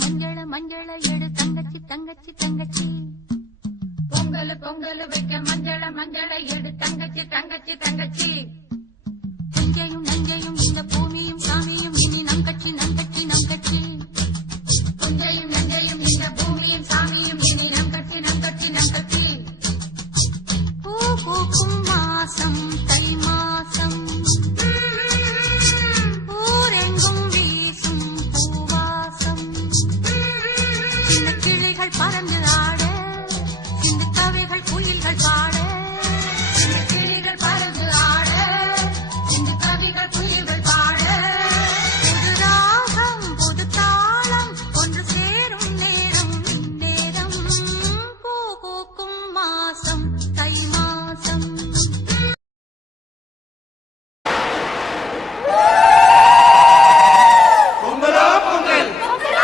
மஞ்சள மஞ்சள எடு தங்கச்சி தங்கச்சி தங்கச்சி. பொங்கல் பொங்கல் வைக்க மஞ்சள மஞ்சள எடு தங்கச்சி தங்கச்சி தங்கச்சி. நஞ்சையும் நஞ்சையும் இந்த பூமியும் சாமியும் இனி நம் கட்சி நம் கட்சி நம் கட்சி. புஞ்சையும் நஞ்சையும் இந்த பூமியும் சாமியும் இனி நம் கட்சி நம் கட்சி நம் கட்சி. பூ பூக்கும் மாசம் தை மாசம் ஊரெங்கும் வீசும் பூவாசம். சின்ன கிளிகள் பறந்து